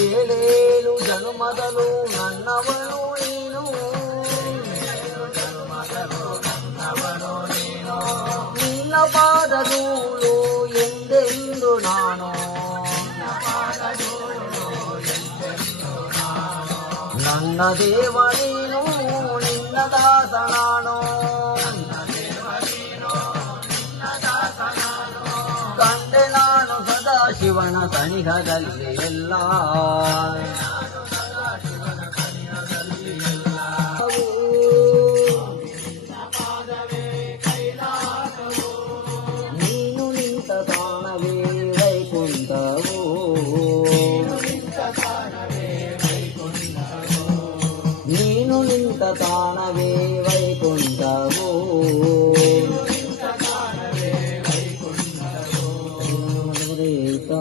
ಏಳೇಳು ಜನ್ಮದಲು ನನ್ನವನು ನೀನು ನಿನ್ನ ಪಾದಧೂಳು ಎಂದೆಂದು ನಾನು ನನ್ನ ದೇವ ನೀನು ನಿನ್ನ ದಾಸ ನಾನು ಕಂಡೆ ನಾನು ಸದಾ ಶಿವನ ಸನಿಹದಲ್ಲಿ ಎಲ್ಲ ನೀನು ನಿಂತ ತಾಣವೇ ವೈಕುಂಠವು ನೀನು ನಿಂತ ತಾಣವೇ ವೈಕುಂಠವು ದೇವತಾ